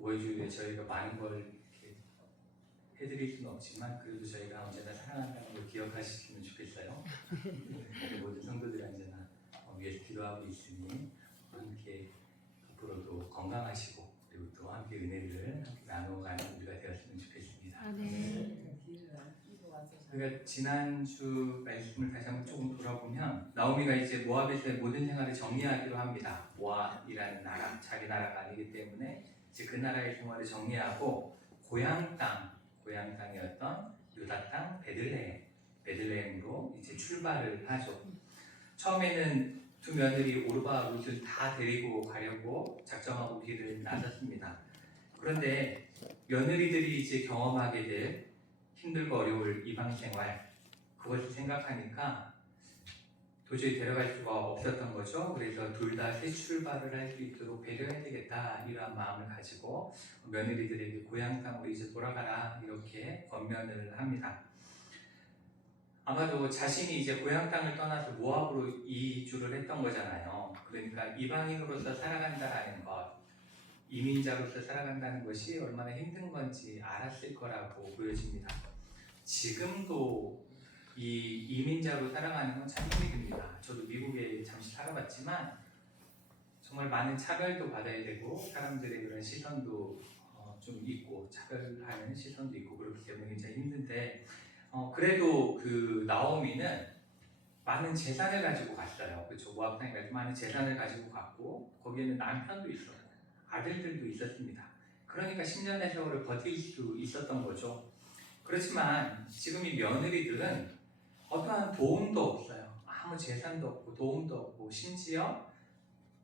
5월주일에 저희가 많은 걸 이렇게 해드릴 수는 없지만 그래도 저희가 언제나 사랑한다는 걸 기억하시면 좋겠어요. 모든 성도들이 언제나 위해서 기도하고 있으니 함께 앞으로도 건강하시고 그리고 또 함께 은혜를 함께 나눠가는 우리가 되었으면 좋겠습니다. 아, 네. 그러니까 지난주 말씀을 다시 한번 조금 돌아보면 나오미가 이제 모압에서의 모든 생활을 정리하기로 합니다. 모압이라는 나라, 자기 나라가 아니기 때문에 이제 그 나라의 생활을 정리하고 고향 땅이었던 유다 땅 베들레헴으로 이제 출발을 하죠. 처음에는 두 며느리 오르바와 룻을 다 데리고 가려고 작정하고 길을 나섰습니다. 그런데 며느리들이 이제 경험하게 될 힘들고 어려울 이방 생활, 그것을 생각하니까 도저히 데려갈 수가 없었던 거죠. 그래서 둘 다 새 출발을 할 수 있도록 배려해야 되겠다 이런 마음을 가지고 며느리들에게 고향 땅으로 이제 돌아가라 이렇게 권면을 합니다. 아마도 자신이 이제 고향 땅을 떠나서 모압으로 이주를 했던 거잖아요. 그러니까 이방인으로서 살아간다라는 것, 이민자로서 살아간다는 것이 얼마나 힘든 건지 알았을 거라고 보여집니다. 지금도 이 이민자로 살아가는 건 참 힘이 듭니다. 저도 미국에 잠시 살아봤지만 정말 많은 차별도 받아야 되고 사람들의 그런 시선도 좀 있고 차별하는 시선도 있고 그렇기 때문에 굉장히 힘든데 그래도 그 나오미는 많은 재산을 가지고 갔어요. 그렇죠. 모압 땅에 가서 많은 재산을 가지고 갔고 거기에는 남편도 있어요. 아들들도 있었습니다. 그러니까 10년의 세월을 버틸 수 있었던 거죠. 그렇지만 지금 이 며느리들은 어떠한 도움도 없어요. 아무 재산도 없고 도움도 없고 심지어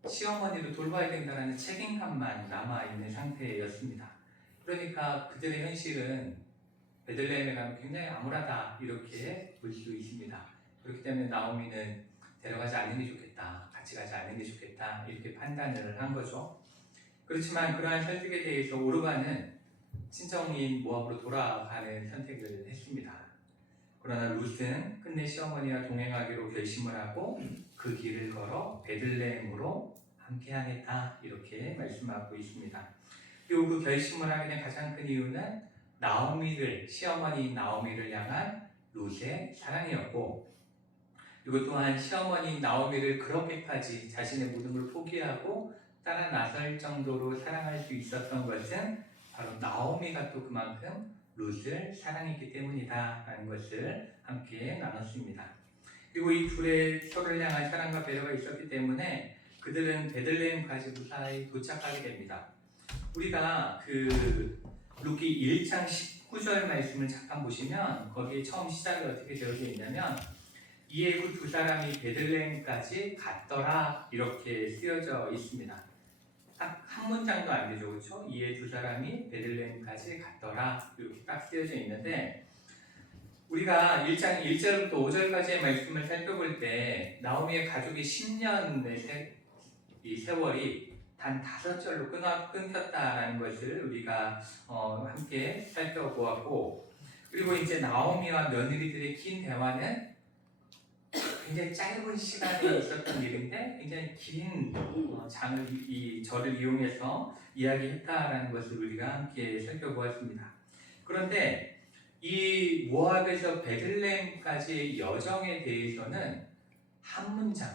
시어머니를 돌봐야 된다는 책임감만 남아있는 상태였습니다. 그러니까 그들의 현실은 베들레헴에 가면 굉장히 암울하다 이렇게 볼 수 있습니다. 그렇기 때문에 나오미는 데려가지 않는 게 좋겠다, 같이 가지 않는 게 좋겠다 이렇게 판단을 한 거죠. 그렇지만 그러한 설득에 대해서 오르바는 친정인 모압으로 돌아가는 선택을 했습니다. 그러나 룻은 끝내 시어머니와 동행하기로 결심을 하고 그 길을 걸어 베들레헴으로 함께 하겠다 이렇게 말씀하고 있습니다. 그리고 그 결심을 하게 된 가장 큰 이유는 시어머니 나오미를 향한 룻의 사랑이었고 그리고 또한 시어머니 나오미를 그렇게까지 자신의 모든 걸 포기하고 따라 나설 정도로 사랑할 수 있었던 것은 바로 나오미가 또 그만큼 룻을 사랑했기 때문이다라는 것을 함께 나눴습니다. 그리고 이 둘의 서로를 향한 사랑과 배려가 있었기 때문에 그들은 베들레헴까지 무사히 도착하게 됩니다. 우리가 그 루키 1장 19절 말씀을 잠깐 보시면 거기에 처음 시작이 어떻게 되어져 있냐면 이에 그 두 사람이 베들레헴까지 갔더라 이렇게 쓰여져 있습니다. 딱 한 문장도 안 되죠, 그렇죠? 이에 두 사람이 베들레헴까지 갔더라 이렇게 딱 쓰여져 있는데 우리가 1장 1절부터 5절까지의 말씀을 살펴볼 때 나오미의 가족이 10년의 이 세월이 단 5절로 끊겼다라는 것을 우리가 함께 살펴보았고 그리고 이제 나오미와 며느리들의 긴 대화는 굉장히 짧은 시간에 있었던 일인데 굉장히 긴 절을 이용해서 이야기했다라는 것을 우리가 함께 살펴보았습니다. 그런데 이 모압에서 베들레헴까지의 여정에 대해서는 한 문장,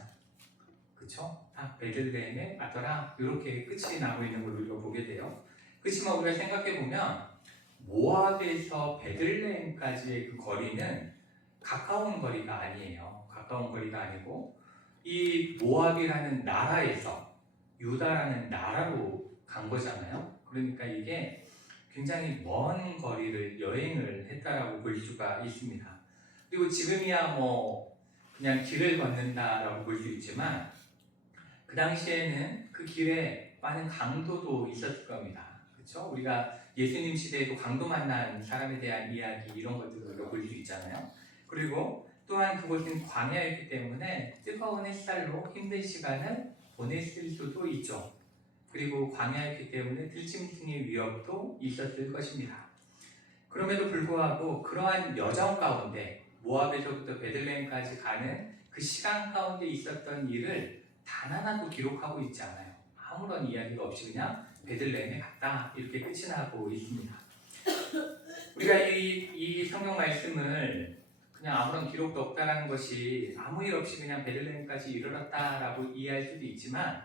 그렇죠? 베들레헴에 가더라 이렇게 끝이 나고 있는 걸 우리가 보게 돼요. 그렇지만 우리가 생각해 보면 모압에서 베들레헴까지의 그 거리는 가까운 거리가 아니에요. 가까운 거리가 아니고 이 모압이라는 나라에서 유다라는 나라로 간 거잖아요. 그러니까 이게 굉장히 먼 거리를 여행을 했다라고 볼 수가 있습니다. 그리고 지금이야 뭐 그냥 길을 걷는다라고 볼 수 있지만 그 당시에는 그 길에 많은 강도도 있었을 겁니다. 그렇죠? 우리가 예수님 시대에도 강도 만난 사람에 대한 이야기 이런 것들을 우리가 볼 수 있잖아요. 그리고 또한 그곳은 광야였기 때문에 뜨거운 햇살로 힘든 시간을 보냈을 수도 있죠. 그리고 광야였기 때문에 들짐승의 위협도 있었을 것입니다. 그럼에도 불구하고 그러한 여정 가운데 모압에서부터 베들레헴까지 가는 그 시간 가운데 있었던 일을 단 하나도 기록하고 있지 않아요. 아무런 이야기가 없이 그냥 베들레헴에 갔다 이렇게 끝이 나고 있습니다. 우리가 이 성경 말씀을 그냥 아무런 기록도 없다라는 것이 아무 일 없이 그냥 베들레헴까지 이르렀다라고 이해할 수도 있지만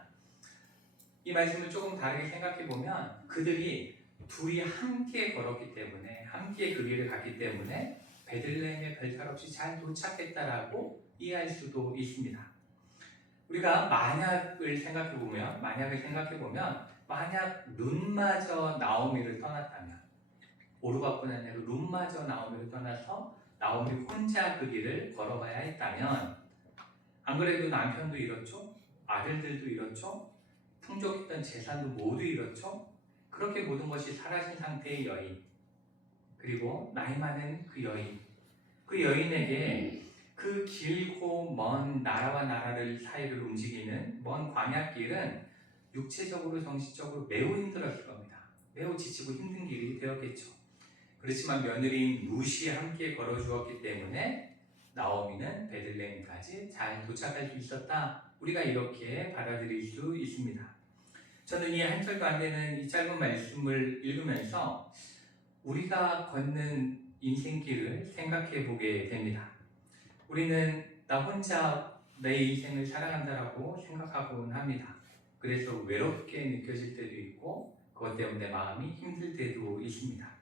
이 말씀을 조금 다르게 생각해 보면 그들이 둘이 함께 걸었기 때문에 함께 그 길을 갔기 때문에 베들레헴에 별탈 없이 잘 도착했다라고 이해할 수도 있습니다. 우리가 만약을 생각해 보면 만약 룻마저 나오미를 떠났다면 오르가뿐 아니라 룻마저 나오미를 떠나서 나오미 혼자 그 길을 걸어가야 했다면 안 그래도 남편도 잃었죠, 아들들도 잃었죠, 풍족했던 재산도 모두 잃었죠. 그렇게 모든 것이 사라진 상태의 여인, 그리고 나이 많은 그 여인에게 그 길고 먼 나라와 나라를 사이를 움직이는 먼 광야길은 육체적으로 정신적으로 매우 힘들었을 겁니다. 매우 지치고 힘든 길이 되었겠죠. 그렇지만 며느리인 룻이 함께 걸어주었기 때문에 나오미는 베들레헴까지 잘 도착할 수 있었다. 우리가 이렇게 받아들일 수 있습니다. 저는 이 한 절도 안 되는 이 짧은 말씀을 읽으면서 우리가 걷는 인생길을 생각해 보게 됩니다. 우리는 나 혼자 내 인생을 살아간다라고 생각하곤 합니다. 그래서 외롭게 느껴질 때도 있고 그것 때문에 마음이 힘들 때도 있습니다.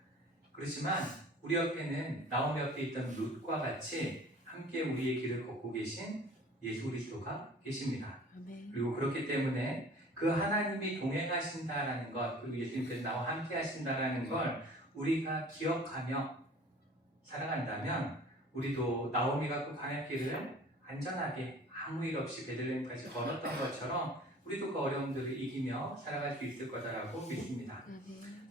그렇지만 우리 옆에는 나오미 옆에 있던 룻과 같이 함께 우리의 길을 걷고 계신 예수 그리스도가 계십니다. 그리고 그렇기 때문에 그 하나님이 동행하신다라는 것, 그리고 예수님께서 나와 함께 하신다라는 걸 우리가 기억하며 살아간다면 우리도 나오미가 그 광야길을 안전하게 아무 일 없이 베들레헴까지 걸었던 것처럼 우리도 그 어려움들을 이기며 살아갈 수 있을 거다라고 믿습니다.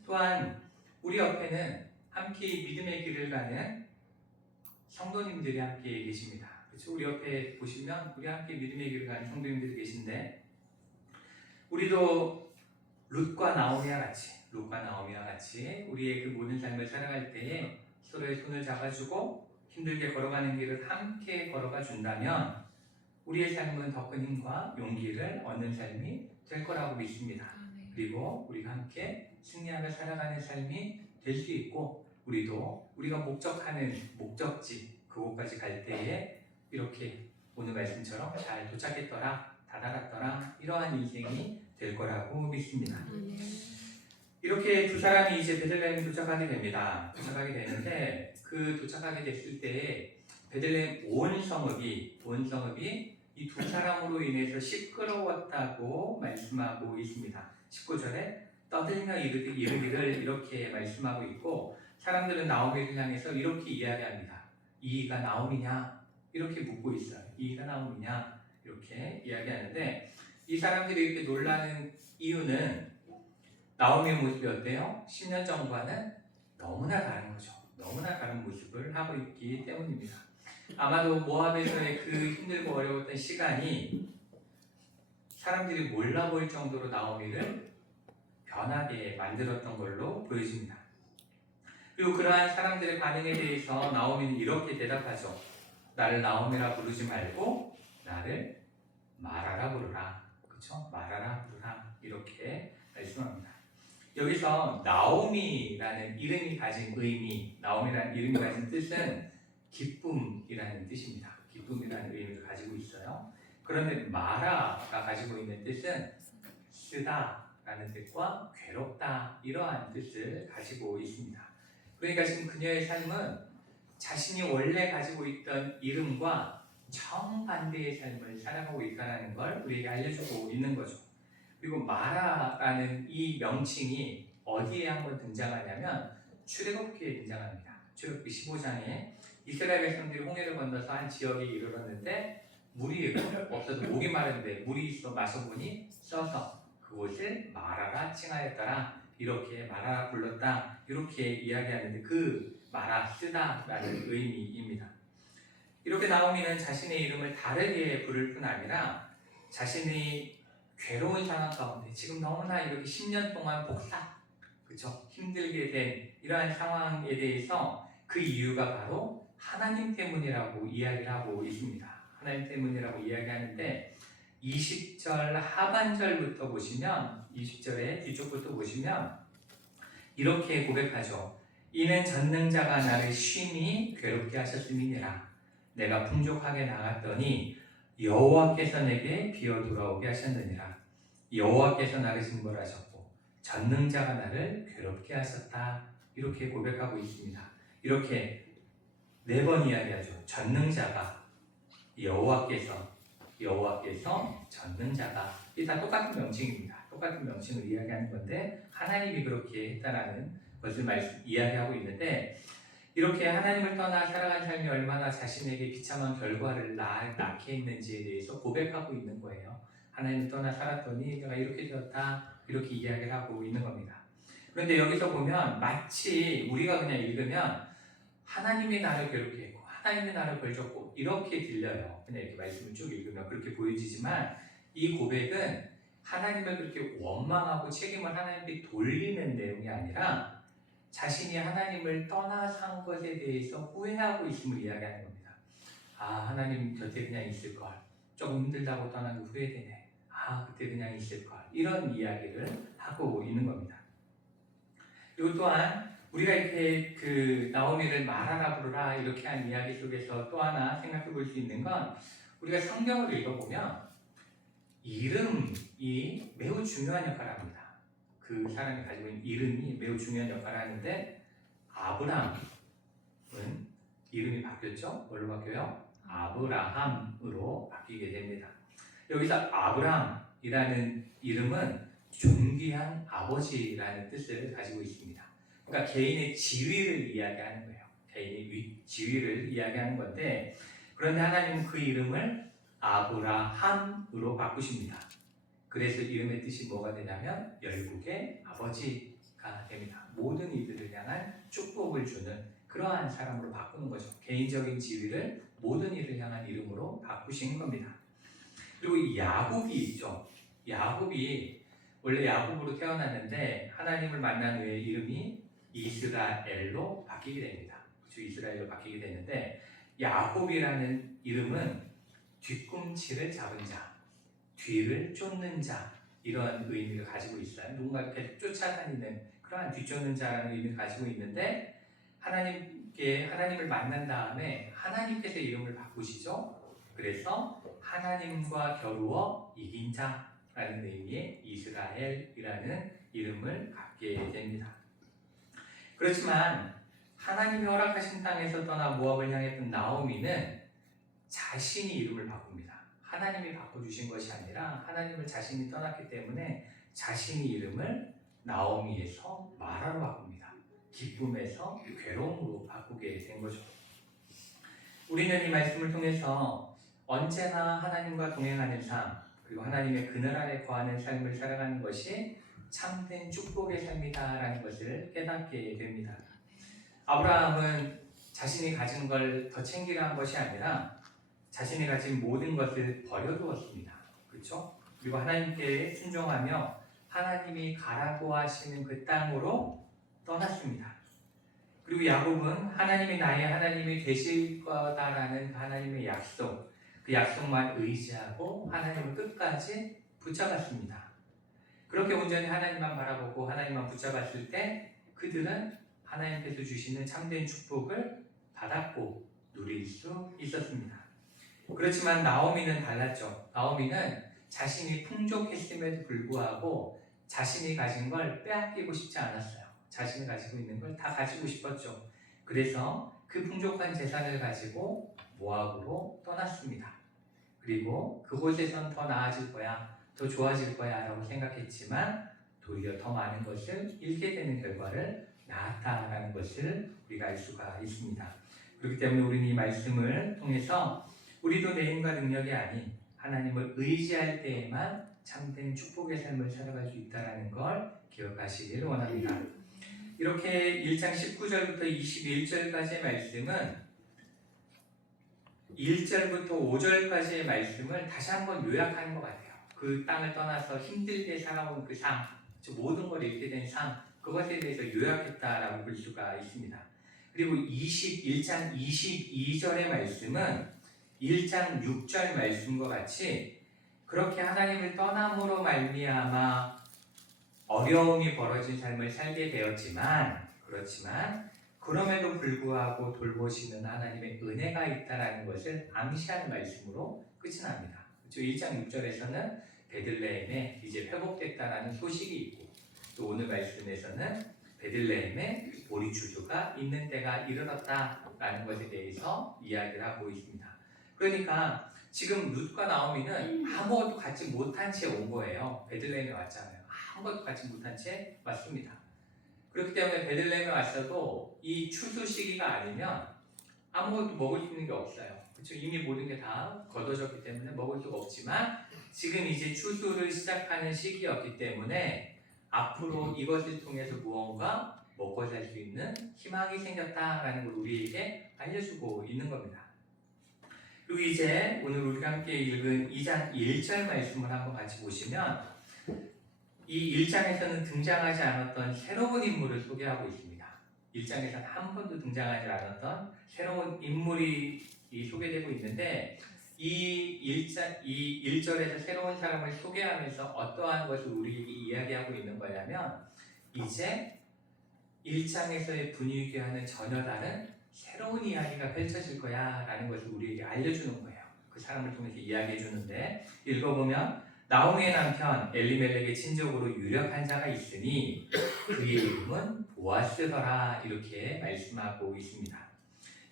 또한 우리 옆에는 함께 믿음의 길을 가는 성도님들이 함께 계십니다. 그렇죠? 우리 옆에 보시면 우리 함께 믿음의 길을 가는 성도님들이 계신데 우리도 룻과 나오미와 같이 우리의 그 모든 삶을 살아갈 때에 서로의 손을 잡아주고 힘들게 걸어가는 길을 함께 걸어가 준다면 우리의 삶은 더 큰 힘과 용기를 얻는 삶이 될 거라고 믿습니다. 그리고 우리가 함께 승리하며 살아가는 삶이 될 수 있고 우리도 우리가 목적하는 목적지 그곳까지 갈 때에 이렇게 오늘 말씀처럼 잘 도착했더라, 다다랐더라 이러한 인생이 될 거라고 믿습니다. 이렇게 두 사람이 이제 베들레헴에 도착하게 됩니다. 도착하게 되는데 그 도착하게 됐을 때에 베들레헴 온 성읍이 이 두 사람으로 인해서 시끄러웠다고 말씀하고 있습니다. 19절에 떠들며 이르기를 이렇게 말씀하고 있고 사람들은 나오미를 향해서 이렇게 이야기합니다. 이가 나오미냐? 이렇게 묻고 있어요. 이가 나오미냐? 이렇게 이야기하는데 이 사람들이 이렇게 놀라는 이유는 나오미의 모습이 어때요? 10년 전과는 너무나 다른 거죠. 너무나 다른 모습을 하고 있기 때문입니다. 아마도 모압에서의 그 힘들고 어려웠던 시간이 사람들이 몰라볼 정도로 나오미를 변하게 만들었던 걸로 보여집니다. 그리고 그러한 사람들의 반응에 대해서 나오미는 이렇게 대답하죠. 나를 나오미라 부르지 말고 나를 마라라 부르라. 그렇죠? 마라라 부르라. 이렇게 말씀합니다. 여기서 나오미라는 이름이 가진 의미, 나오미라는 이름이 가진 뜻은 기쁨이라는 뜻입니다. 기쁨이라는 의미를 가지고 있어요. 그런데 마라가 가지고 있는 뜻은 쓰다라는 뜻과 괴롭다 이러한 뜻을 가지고 있습니다. 그러니까 지금 그녀의 삶은 자신이 원래 가지고 있던 이름과 정반대의 삶을 살아가고 있다는 걸 우리에게 알려주고 있는 거죠. 그리고 마라라는 이 명칭이 어디에 한번 등장하냐면 출애굽기에 등장합니다. 출애굽기 15장에 이스라엘 백성들이 홍해를 건너서 한 지역에 이르렀는데 물이 없어서 목이 마른데 물이 있어 마셔보니 써서 그곳을 마라라 칭하였더라. 이렇게 마라라 불렀다. 이렇게 이야기하는데 그 마라 쓰다라는 의미입니다. 이렇게 나오미는 자신의 이름을 다르게 부를 뿐 아니라 자신이 괴로운 상황 가운데 지금 너무나 이렇게 10년 동안 그렇죠? 힘들게 된 이러한 상황에 대해서 그 이유가 바로 하나님 때문이라고 이야기를 하고 있습니다. 하나님 때문이라고 이야기하는데 20절 하반절부터 보시면 20절의 뒤쪽부터 보시면 이렇게 고백하죠. 이는 전능자가 나를 심히 괴롭게 하셨음이니라. 내가 풍족하게 나갔더니 여호와께서 내게 비어 돌아오게 하셨느니라. 여호와께서 나를 징벌하셨고 전능자가 나를 괴롭게 하셨다. 이렇게 고백하고 있습니다. 이렇게 4번 이야기하죠. 전능자가, 여호와께서 전능자가. 이 다 똑같은 명칭입니다. 똑같은 명칭을 이야기하는 건데 하나님이 그렇게 했다라는 것을 이야기하고 있는데, 이렇게 하나님을 떠나 살아간 삶이 얼마나 자신에게 비참한 결과를 낳게 했는지에 대해서 고백하고 있는 거예요. 하나님을 떠나 살았더니 내가 이렇게 되었다, 이렇게 이야기를 하고 있는 겁니다. 그런데 여기서 보면 마치 우리가 그냥 읽으면 하나님이 나를 괴롭게 했고 하나님이 나를 벌줬고 이렇게 들려요. 그냥 이렇게 말씀을 쭉 읽으면 그렇게 보여지지만, 이 고백은 하나님을 그렇게 원망하고 책임을 하나님께 돌리는 내용이 아니라 자신이 하나님을 떠나 산 것에 대해서 후회하고 있음을 이야기하는 겁니다. 아, 하나님 곁에 그냥 있을걸. 조금 힘들다고 떠난 게 후회되네. 아, 그때 그냥 있을걸. 이런 이야기를 하고 있는 겁니다. 그리고 또한 우리가 이렇게 그 나오미를 말하라 부르라 이렇게 한 이야기 속에서 또 하나 생각해 볼 수 있는 건, 우리가 성경을 읽어보면 이름이 매우 중요한 역할을 합니다. 그 사람이 가지고 있는 이름이 매우 중요한 역할을 하는데, 아브람은 이름이 바뀌었죠? 뭘로 바뀌어요? 아브라함으로 바뀌게 됩니다. 여기서 아브람이라는 이름은 존귀한 아버지라는 뜻을 가지고 있습니다. 그러니까 개인의 지위를 이야기하는 거예요. 개인의 지위를 이야기하는 건데, 그런데 하나님은 그 이름을 아브라함으로 바꾸십니다. 그래서 이름의 뜻이 뭐가 되냐면 열국의 아버지가 됩니다. 모든 이들을 향한 축복을 주는 그러한 사람으로 바꾸는 거죠. 개인적인 지위를 모든 이를 향한 이름으로 바꾸신 겁니다. 그리고 이 야곱이 있죠. 야곱이 원래 야곱으로 태어났는데 하나님을 만난 후에 이름이 이스라엘로 바뀌게 됩니다. 그렇죠? 이스라엘로 바뀌게 되는데, 야곱이라는 이름은 뒤꿈치를 잡은 자, 뒤를 쫓는 자, 이런 의미를 가지고 있어요. 누군가를 계속 쫓아다니는 그러한 뒤쫓는 자라는 의미를 가지고 있는데, 하나님을 만난 다음에 하나님께서 이름을 바꾸시죠. 그래서 하나님과 겨루어 이긴 자라는 의미의 이스라엘이라는 이름을 갖게 됩니다. 그렇지만 하나님이 허락하신 땅에서 떠나 모압을 향했던 나오미는 자신이 이름을 바꿉니다. 하나님이 바꿔주신 것이 아니라 하나님을 자신이 떠났기 때문에 자신이 이름을 나오미에서 마라로 바꿉니다. 기쁨에서 괴로움으로 바꾸게 된 거죠. 우리는 이 말씀을 통해서 언제나 하나님과 동행하는 삶, 그리고 하나님의 그늘 아래 거하는 삶을 살아가는 것이 참된 축복의 삶이다라는 것을 깨닫게 됩니다. 아브라함은 자신이 가진 걸 더 챙기려 한 것이 아니라 자신이 가진 모든 것을 버려두었습니다. 그렇죠? 그리고 하나님께 순종하며 하나님이 가라고 하시는 그 땅으로 떠났습니다. 그리고 야곱은 하나님이 나의 하나님이 되실 거다라는 하나님의 약속, 그 약속만 의지하고 하나님을 끝까지 붙잡았습니다. 그렇게 온전히 하나님만 바라보고 하나님만 붙잡았을 때 그들은 하나님께서 주시는 참된 축복을 받았고 누릴 수 있었습니다. 그렇지만 나오미는 달랐죠. 나오미는 자신이 풍족했음에도 불구하고 자신이 가진 걸 빼앗기고 싶지 않았어요. 자신이 가지고 있는 걸 다 가지고 싶었죠. 그래서 그 풍족한 재산을 가지고 모압으로 떠났습니다. 그리고 그곳에선 더 나아질 거야, 더 좋아질 거야 라고 생각했지만 도리어 더 많은 것을 잃게 되는 결과를 낳았다라는 것을 우리가 알 수가 있습니다. 그렇기 때문에 우리는 이 말씀을 통해서 우리도 내 힘과 능력이 아닌 하나님을 의지할 때에만 참된 축복의 삶을 살아갈 수 있다는 걸 기억하시길 원합니다. 이렇게 1장 19절부터 21절까지의 말씀은 1절부터 5절까지의 말씀을 다시 한번 요약하는 것 같아요. 그 땅을 떠나서 힘들게 살아온 그 삶, 모든 걸 잃게 된 삶, 그것에 대해서 요약했다라고 볼 수가 있습니다. 그리고 1장 22절의 말씀은 1장 6절 말씀과 같이 그렇게 하나님을 떠남으로 말미암아 어려움이 벌어진 삶을 살게 되었지만 그렇지만 그럼에도 불구하고 돌보시는 하나님의 은혜가 있다라는 것을 암시하는 말씀으로 끝이 납니다. 1장 6절에서는 베들레헴에 이제 회복됐다라는 소식이 있고 또 오늘 말씀에서는 베들레헴에 보리추수가 있는 때가 이르렀다라는 것에 대해서 이야기를 하고 있습니다. 그러니까 지금 룻과 나오미는 아무것도 갖지 못한 채 온 거예요. 베들레헴에 왔잖아요. 아무것도 갖지 못한 채 왔습니다. 그렇기 때문에 베들레헴에 왔어도 이 추수 시기가 아니면 아무것도 먹을 수 있는 게 없어요. 그렇죠? 이미 모든 게 다 걷어졌기 때문에 먹을 수가 없지만 지금 이제 추수를 시작하는 시기였기 때문에 앞으로 이것을 통해서 무언가 먹고 살 수 있는 희망이 생겼다라는 걸 우리에게 알려주고 있는 겁니다. 그리고 이제 오늘 우리가 함께 읽은 2장 1절 말씀을 한번 같이 보시면 이 1장에서는 등장하지 않았던 새로운 인물을 소개하고 있습니다. 1장에서는 한 번도 등장하지 않았던 새로운 인물이 소개되고 있는데 이 1절에서 새로운 사람을 소개하면서 어떠한 것을 우리에게 이야기하고 있는 거냐면 이제 1장에서의 분위기와는 전혀 다른 새로운 이야기가 펼쳐질 거야 라는 것을 우리에게 알려주는 거예요. 그 사람을 통해서 이야기해 주는데 읽어보면 나오미의 남편 엘리멜렉의 친족으로 유력한 자가 있으니 그의 이름은 보아스더라 이렇게 말씀하고 있습니다.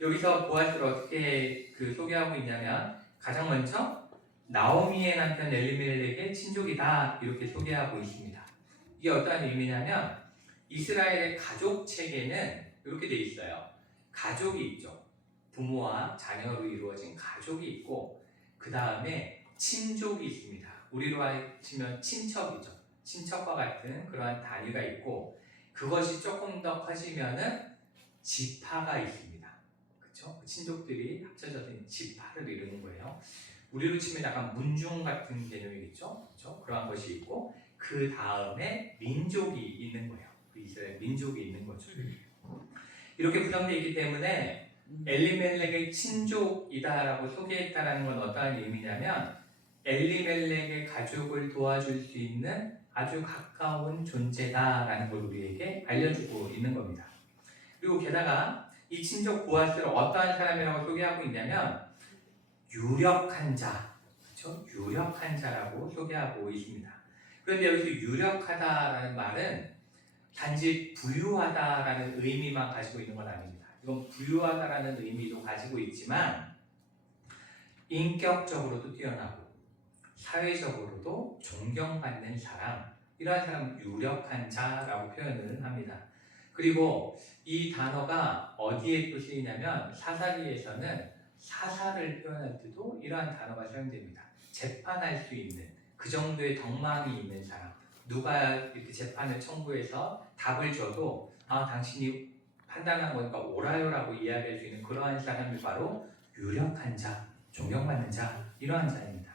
여기서 보아스를 어떻게 소개하고 있냐면 가장 먼저 나오미의 남편 엘리멜렉의 친족이다 이렇게 소개하고 있습니다. 이게 어떠한 의미냐면 이스라엘의 가족 체계는 이렇게 돼 있어요. 가족이 있죠. 부모와 자녀로 이루어진 가족이 있고 그 다음에 친족이 있습니다. 우리로 치면 친척이죠. 친척과 같은 그러한 단위가 있고 그것이 조금 더 커지면은 지파가 있습니다. 그렇죠? 친족들이 합쳐져서 지파를 이루는 거예요. 우리로 치면 약간 문중 같은 개념이겠죠. 그렇죠? 그러한 것이 있고 그 다음에 민족이 있는 거예요. 이스라엘 민족이 있는 거죠. 이렇게 구성되어 있기 때문에 엘리멜렉의 친족이다라고 소개했다라는 건 어떠한 의미냐면 엘리멜렉의 가족을 도와줄 수 있는 아주 가까운 존재다라는 걸 우리에게 알려주고 있는 겁니다. 그리고 게다가 이 친족 보아스를 어떠한 사람이라고 소개하고 있냐면 유력한 자, 그렇죠? 유력한 자라고 소개하고 있습니다. 그런데 여기서 유력하다라는 말은 단지 부유하다라는 의미만 가지고 있는 건 아닙니다. 이건 부유하다라는 의미도 가지고 있지만 인격적으로도 뛰어나고 사회적으로도 존경받는 사람, 이러한 사람은 유력한 자라고 표현을 합니다. 그리고 이 단어가 어디에 또 쓰이냐면 사사기에서는 사사를 표현할 때도 이러한 단어가 사용됩니다. 재판할 수 있는 그 정도의 덕망이 있는 사람, 누가 이렇게 재판을 청구해서 답을 줘도 당신이 판단한 거니까 옳아요라고 이야기할 수 있는 그러한 사람이 바로 유력한 자, 존경받는 자, 이러한 자입니다.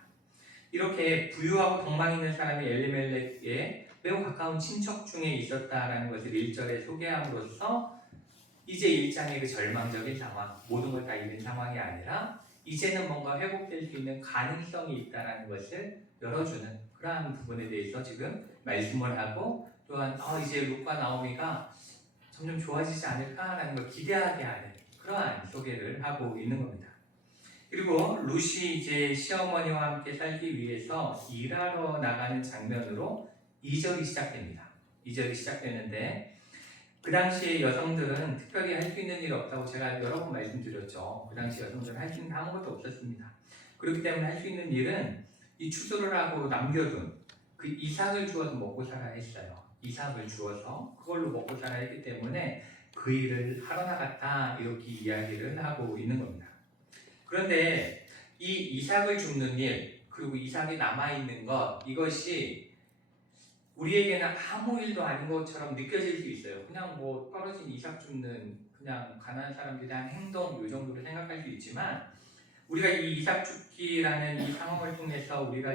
이렇게 부유하고 덕망 있는 사람이 엘리멜렉의 매우 가까운 친척 중에 있었다라는 것을 1절에 소개함으로써 이제 1장의 그 절망적인 상황, 모든 걸 다 잃은 상황이 아니라 이제는 뭔가 회복될 수 있는 가능성이 있다라는 것을 열어주는 그러한 부분에 대해서 지금 말씀을 하고 또한 이제 룻과 나오미가 점점 좋아지지 않을까라는 걸 기대하게 하는 그러한 소개를 하고 있는 겁니다. 그리고 룻이 이제 시어머니와 함께 살기 위해서 일하러 나가는 장면으로 2절이 시작됩니다. 2절이 시작되는데 그 당시에 여성들은 특별히 할 수 있는 일이 없다고 제가 여러 번 말씀드렸죠. 그 당시 여성들은 할 수 있는 게 아무것도 없었습니다. 그렇기 때문에 할 수 있는 일은 이 추수를 하고 남겨둔 그 이삭을 주어서 먹고 살아야 했어요. 이삭을 주어서 그걸로 먹고 살아야 했기 때문에 그 일을 하러 나갔다 이렇게 이야기를 하고 있는 겁니다. 그런데 이 이삭을 줍는 일 그리고 이삭이 남아있는 것 이것이 우리에게는 아무 일도 아닌 것처럼 느껴질 수 있어요. 그냥 뭐 떨어진 이삭 줍는 그냥 가난한 사람들에 대한 행동 이 정도로 생각할 수 있지만 우리가 이 이삭 줍기라는 이 상황을 통해서 우리가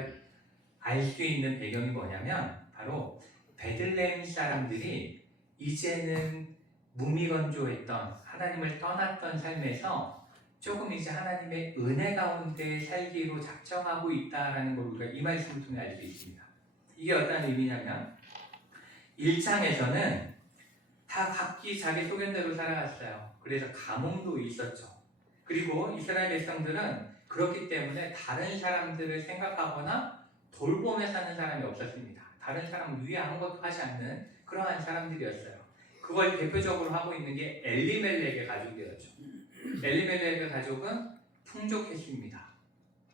알 수 있는 배경이 뭐냐면 바로 베들레헴 사람들이 이제는 무미건조했던 하나님을 떠났던 삶에서 조금 이제 하나님의 은혜 가운데 살기로 작정하고 있다라는 걸 우리가 이 말씀을 통해 알 수 있습니다. 이게 어떤 의미냐면 1장에서는 다 각기 자기 소견대로 살아갔어요. 그래서 감흥도 있었죠. 그리고 이스라엘 백성들은 그렇기 때문에 다른 사람들을 생각하거나 돌보며 사는 사람이 없었습니다. 다른 사람 위에 아무것도 하지 않는 그러한 사람들이었어요. 그걸 대표적으로 하고 있는 게 엘리멜렉의 가족이었죠. 엘리멜렉의 가족은 풍족했습니다.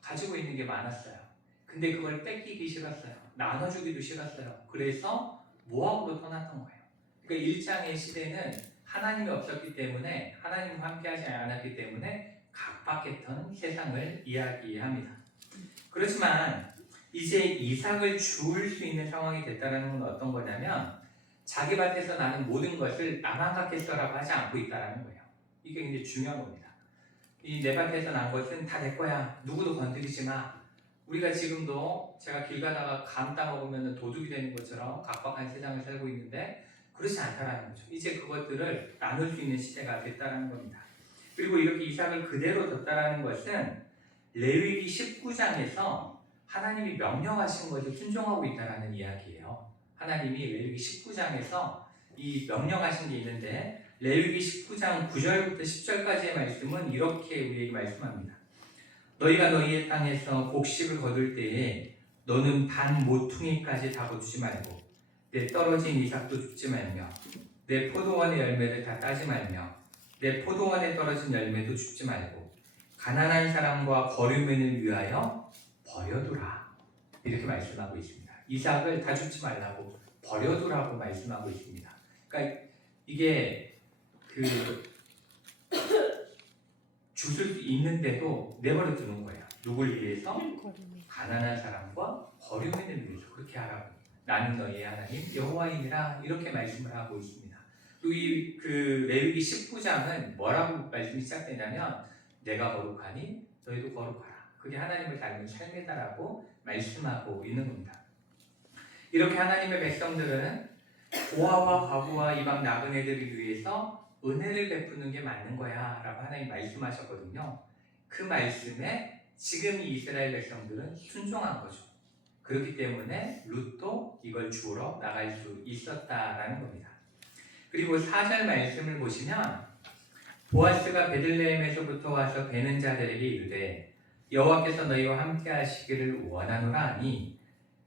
가지고 있는 게 많았어요. 근데 그걸 뺏기기 싫었어요. 나눠주기도 싫었어요. 그래서 모압으로 떠났던 거예요. 그러니까 1장의 시대는 하나님이 없었기 때문에, 하나님과 함께하지 않았기 때문에 각박했던 세상을 이야기합니다. 그렇지만 이제 이삭을 주울 수 있는 상황이 됐다는 건 어떤 거냐면, 자기 밭에서 나는 모든 것을 나만 갖겠어라고 하지 않고 있다는 거예요. 이게 굉장히 중요한 겁니다. 이 내 밭에서 난 것은 다 내 거야. 누구도 건드리지 마. 우리가 지금도 제가 길 가다가 감 따먹으면 도둑이 되는 것처럼 각박한 세상을 살고 있는데 그렇지 않다라는 거죠. 이제 그것들을 나눌 수 있는 시대가 됐다는 겁니다. 그리고 이렇게 이삭을 그대로 뒀다라는 것은 레위기 19장에서 하나님이 명령하신 것을 순종하고 있다라는 이야기예요. 하나님이 레위기 19장에서 이 명령하신 게 있는데, 레위기 19장 9절부터 10절까지의 말씀은 이렇게 우리에게 말씀합니다. 너희가 너희의 땅에서 곡식을 거둘 때에 너는 반 모퉁이까지 다 거두지 말고 내 떨어진 이삭도 줍지 말며 내 포도원의 열매를 다 따지 말며 내 포도원에 떨어진 열매도 줍지 말고 가난한 사람과 거류민을 위하여 버려두라. 이렇게 말씀하고 있습니다. 이삭을 다 줍지 말라고 버려두라고 말씀하고 있습니다. 그러니까 이게 주실 수 있는데도 내버려 두는 거예요. 누굴 위해서? 가난한 사람과 거류민을 위해서 그렇게 하라고. 나는 너희의 하나님 여호와이니라, 이렇게 말씀을 하고 있습니다. 또 이 레위기 19장은 뭐라고 말씀이 시작되냐면, 내가 거룩하니 너희도 거룩하라. 그게 하나님을 닮은 삶이다라고 말씀하고 있는 겁니다. 이렇게 하나님의 백성들은 고아와 과부와 이방 나그네들을 위해서 은혜를 베푸는 게 맞는 거야 라고 하나님 말씀하셨거든요. 그 말씀에 지금 이 이스라엘 백성들은 순종한 거죠. 그렇기 때문에 룻도 이걸 주우러 나갈 수 있었다라는 겁니다. 그리고 4절 말씀을 보시면, 보아스가 베들레헴에서부터 와서 베는 자들에게 이르되 여호와께서 너희와 함께 하시기를 원하노라 하니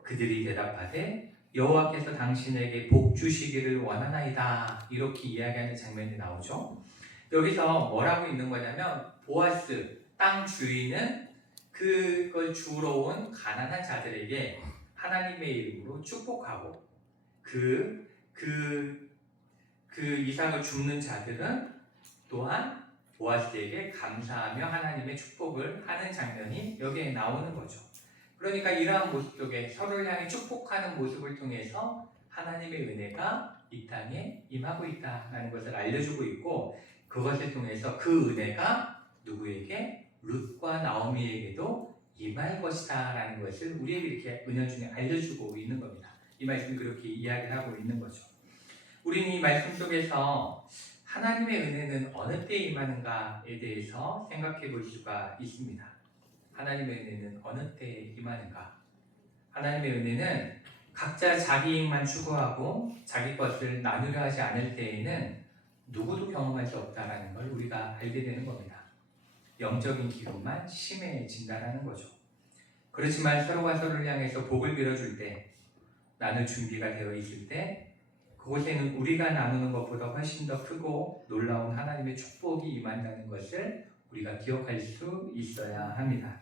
그들이 대답하되 여호와께서 당신에게 복 주시기를 원하나이다. 이렇게 이야기하는 장면이 나오죠. 여기서 뭐라고 있는 거냐면, 보아스 땅 주인은 그걸 주우러 온 가난한 자들에게 하나님의 이름으로 축복하고 그 이삭을 줍는 자들은 또한 보아스에게 감사하며 하나님의 축복을 하는 장면이 여기에 나오는 거죠. 그러니까 이러한 모습 속에 서로를 향해 축복하는 모습을 통해서 하나님의 은혜가 이 땅에 임하고 있다는 것을 알려주고 있고, 그것을 통해서 그 은혜가 누구에게? 룻과 나오미에게도 임할 것이다 라는 것을 우리에게 이렇게 은연중에 알려주고 있는 겁니다. 이 말씀이 그렇게 이야기를 하고 있는 거죠. 우리는 이 말씀 속에서 하나님의 은혜는 어느 때 임하는가에 대해서 생각해 볼 수가 있습니다. 하나님의 은혜는 어느 때 임하는가? 하나님의 은혜는 각자 자기 이익만 추구하고 자기 것을 나누려 하지 않을 때에는 누구도 경험할 수 없다는 걸 우리가 알게 되는 겁니다. 영적인 기쁨만 심해진다는 거죠. 그렇지만 서로가 서로를 향해서 복을 빌어줄 때, 나눌 준비가 되어 있을 때, 그곳에는 우리가 나누는 것보다 훨씬 더 크고 놀라운 하나님의 축복이 임한다는 것을 우리가 기억할 수 있어야 합니다.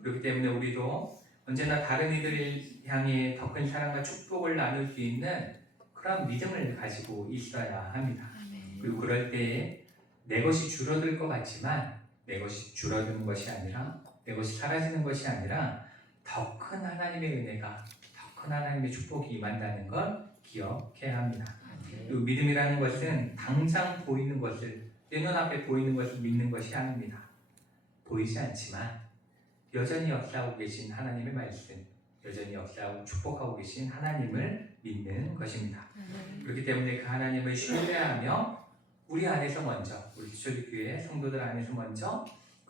그렇기 때문에 우리도 언제나 다른 이들을 향해 더 큰 사랑과 축복을 나눌 수 있는 그런 믿음을 가지고 있어야 합니다. 그리고 그럴 때에 내 것이 줄어들 것 같지만 내 것이 줄어드는 것이 아니라, 내 것이 사라지는 것이 아니라 더 큰 하나님의 은혜가, 더 큰 하나님의 축복이 임한다는 걸 기억해야 합니다. 그리고 믿음이라는 것은 당장 보이는 것을, 내 눈앞에 보이는 것을 믿는 것이 아닙니다. 보이지 않지만 여전히 역사하고 계신 하나님의 말씀, 여전히 역사하고 축복하고 계신 하나님을 믿는 것입니다. 그렇기 때문에 그 하나님을 신뢰하며 우리 안에서 먼저, 우리 기초교회 성도들 안에서 먼저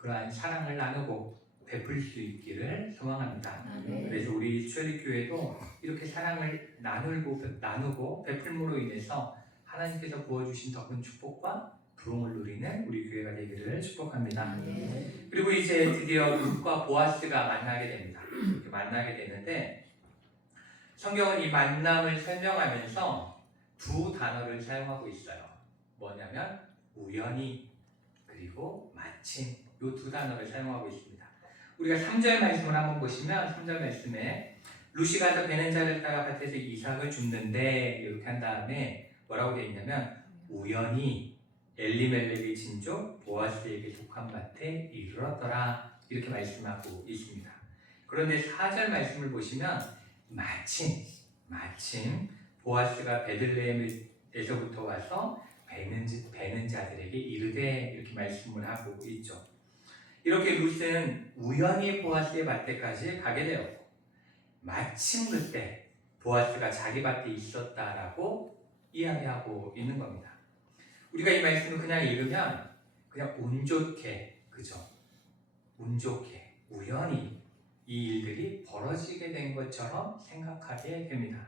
그러한 사랑을 나누고 베풀 수 있기를 소망합니다. 그래서 우리 추엘리교회도 이렇게 사랑을 나누고 베풀므로 인해서 하나님께서 부어주신 덕은 축복과 부흥을 누리는 우리 교회가 되기를 축복합니다. 그리고 이제 드디어 룻과 보아스가 만나게 됩니다. 이렇게 만나게 되는데 성경은 이 만남을 설명하면서 두 단어를 사용하고 있어요. 뭐냐면 우연히 그리고 마침 이 두 단어를 사용하고 있습니다. 우리가 3절 말씀을 한번 보시면 3절 말씀에 룻이 가서 베는 자를 따라 밭에서 이삭을 줍는데 이렇게 한 다음에 뭐라고 되어 있냐면 우연히 엘리멜렉의 친족 보아스에게 속한 밭에 이르렀더라 이렇게 말씀하고 있습니다. 그런데 4절 말씀을 보시면 마침 보아스가 베들레헴에서부터 와서 베는 자들에게 이르되 이렇게 말씀을 하고 있죠. 이렇게 룻은 우연히 보아스의 밭에까지 가게 되었고 마침 그때 보아스가 자기 밭에 있었다라고 이야기하고 있는 겁니다. 우리가 이 말씀을 그냥 읽으면 그냥 운 좋게 그죠? 운 좋게 우연히 이 일들이 벌어지게 된 것처럼 생각하게 됩니다.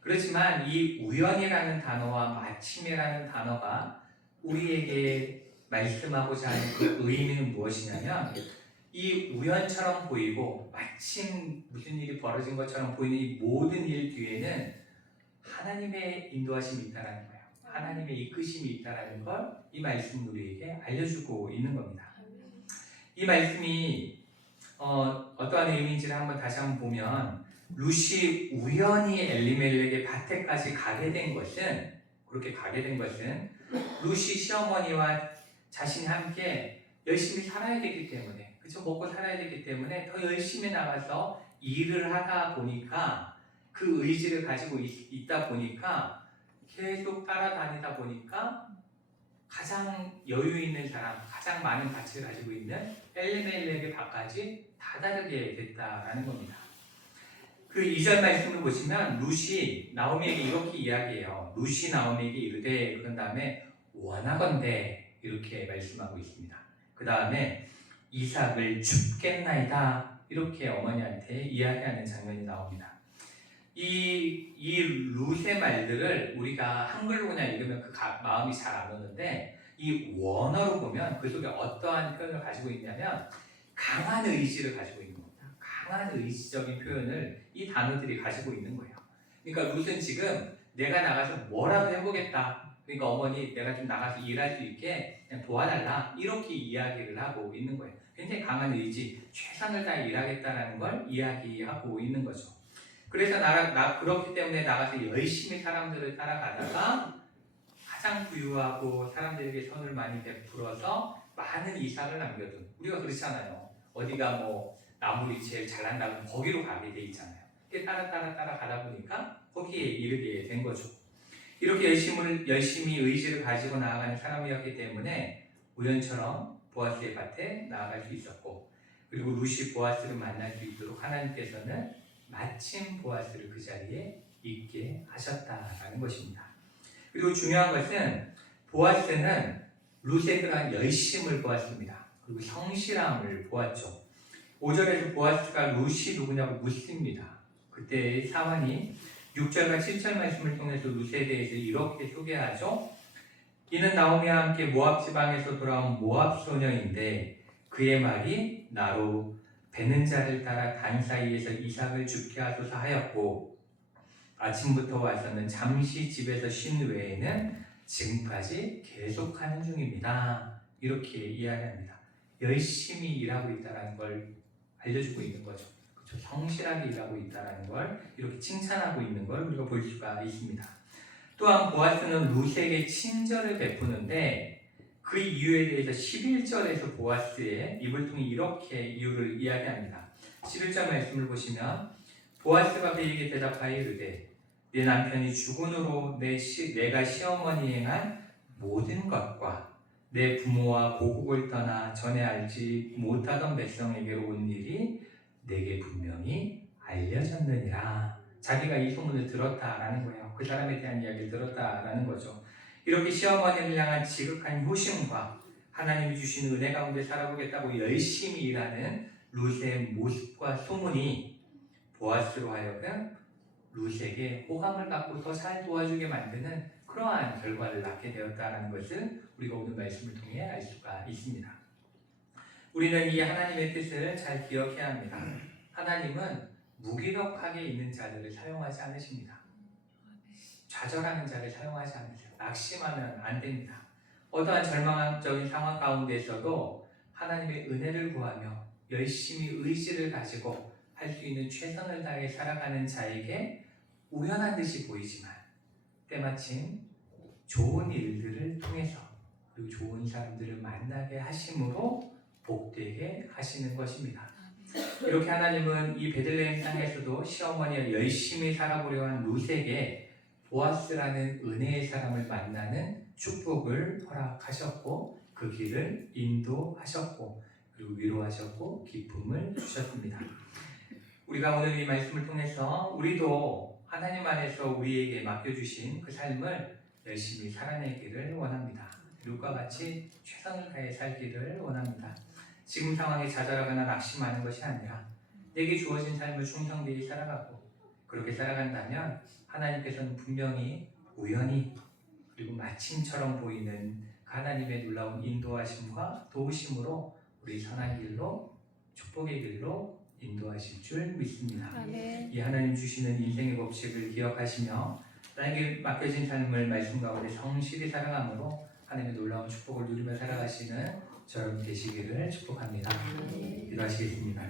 그렇지만 이 우연이라는 단어와 마침이라는 단어가 우리에게 말씀하고자 하는 그 의미는 무엇이냐면 이 우연처럼 보이고 마침 무슨 일이 벌어진 것처럼 보이는 이 모든 일 뒤에는 하나님의 인도하심이 있다는 거예요. 하나님의 이끄심이 있다는 걸 이 말씀은 우리에게 알려주고 있는 겁니다. 이 말씀이 어떠한 의미인지를 다시 한번 보면 룻이 우연히 엘리멜렉의 밭에까지 그렇게 가게 된 것은 룻이 시어머니와 자신이 함께 열심히 살아야 되기 때문에 그쵸? 먹고 살아야 되기 때문에 더 열심히 나가서 일을 하다 보니까 그 의지를 가지고 있다 보니까 계속 따라다니다 보니까 가장 여유 있는 사람, 가장 많은 가치를 가지고 있는 엘리멜렉의 밭까지 다다르게 됐다라는 겁니다. 그 2절 말씀을 보시면 룻이 나오미에게 이렇게 이야기해요. 룻이 나오미에게 이르되 그런 다음에 원하건대 이렇게 말씀하고 있습니다. 그 다음에 이삭을 줍겠나이다 이렇게 어머니한테 이야기하는 장면이 나옵니다. 이 룻의 말들을 우리가 한글로 그냥 읽으면 그 마음이 잘 안 오는데 이 원어로 보면 그 속에 어떠한 표현을 가지고 있냐면 강한 의지를 가지고 있는 겁니다. 강한 의지적인 표현을 이 단어들이 가지고 있는 거예요. 그러니까 룻은 지금 내가 나가서 뭐라도 해보겠다. 그러니까 어머니 내가 좀 나가서 일할 수 있게 그냥 도와달라 이렇게 이야기를 하고 있는 거예요. 굉장히 강한 의지, 최선을 다해 일하겠다는 걸 이야기하고 있는 거죠. 그래서 그렇기 때문에 나가서 열심히 사람들을 따라가다가 가장 부유하고 사람들에게 선을 많이 베풀어서 많은 이삭을 남겨둔 우리가 그렇잖아요. 어디가 뭐 나물이 제일 잘 난다면 거기로 가게 돼 있잖아요. 따라 가다 보니까 거기에 이르게 된 거죠. 이렇게 열심히 의지를 가지고 나아가는 사람이었기 때문에 우연처럼 보아스의 밭에 나아갈 수 있었고 그리고 룻이 보아스를 만날 수 있도록 하나님께서는 마침 보아스를 그 자리에 있게 하셨다라는 것입니다. 그리고 중요한 것은 보아스는 룻의 그러한 열심을 보았습니다. 그리고 성실함을 보았죠. 5절에서 보아스가 룻이 누구냐고 묻습니다. 그때 사환이 6절과 7절 말씀을 통해서 룻에 대해서 이렇게 소개하죠. 이는 나오미와 함께 모압 지방에서 돌아온 모압 소녀인데 그의 말이 나로 베는 자를 따라 단 사이에서 이삭을 죽게 하소서 하였고 아침부터 와서는 잠시 집에서 쉰 외에는 지금까지 계속하는 중입니다. 이렇게 이야기합니다. 열심히 일하고 있다는 걸 알려주고 있는 거죠. 그렇죠? 성실하게 일하고 있다는 걸 이렇게 칭찬하고 있는 걸 우리가 볼 수가 있습니다. 또한 보아스는 룻에게 친절을 베푸는데 그 이유에 대해서 11절에서 보아스의 입을 통해 이렇게 이유를 이야기합니다. 11절 말씀을 보시면 보아스가 그에게 대답하여 이르되 내 남편이 죽은으로 내가 시어머니에 행한 모든 것과 내 부모와 고국을 떠나 전에 알지 못하던 백성에게로 온 일이 내게 분명히 알려졌느니라. 자기가 이 소문을 들었다라는 거예요. 그 사람에 대한 이야기를 들었다라는 거죠. 이렇게 시어머니를 향한 지극한 효심과 하나님이 주신 은혜 가운데 살아보겠다고 열심히 일하는 룻의 모습과 소문이 보아스로 하여금 룻에게 호감을 갖고 더 잘 도와주게 만드는 그러한 결과를 낳게 되었다는 것을 우리가 오늘 말씀을 통해 알 수가 있습니다. 우리는 이 하나님의 뜻을 잘 기억해야 합니다. 하나님은 무기력하게 있는 자들을 사용하지 않으십니다. 좌절하는 자를 사용하지 않으세요. 낙심하면 안 됩니다. 어떠한 절망적인 상황 가운데서도 하나님의 은혜를 구하며 열심히 의지를 가지고 할 수 있는 최선을 다해 살아가는 자에게 우연한 듯이 보이지만 때마침 좋은 일들을 통해서 그리고 좋은 사람들을 만나게 하심으로 복되게 하시는 것입니다. 이렇게 하나님은 이 베들레헴 땅에서도 시어머니가 열심히 살아보려 한 룻에게 보아스라는 은혜의 사람을 만나는 축복을 허락하셨고 그 길을 인도하셨고 그리고 위로하셨고 기쁨을 주셨습니다. 우리가 오늘 이 말씀을 통해서 우리도 하나님 안에서 우리에게 맡겨주신 그 삶을 열심히 살아내기를 원합니다. 룻과 같이 최선을 다해 살기를 원합니다. 지금 상황에 좌절하거나 낙심하는 것이 아니라 내게 주어진 삶을 충성되이 살아가고 그렇게 살아간다면 하나님께서는 분명히 우연히 그리고 마침처럼 보이는 하나님의 놀라운 인도하심과 도우심으로 우리 선한 길로 축복의 길로 인도하실 줄 믿습니다. 아멘. 이 하나님 주시는 인생의 법칙을 기억하시며 나에게 맡겨진 삶을 말씀 가운데 성실히 살아감으로 하나님의 놀라운 축복을 누리며 살아가시는 저여러분 되시기를 축복합니다. 기도하시겠습니다.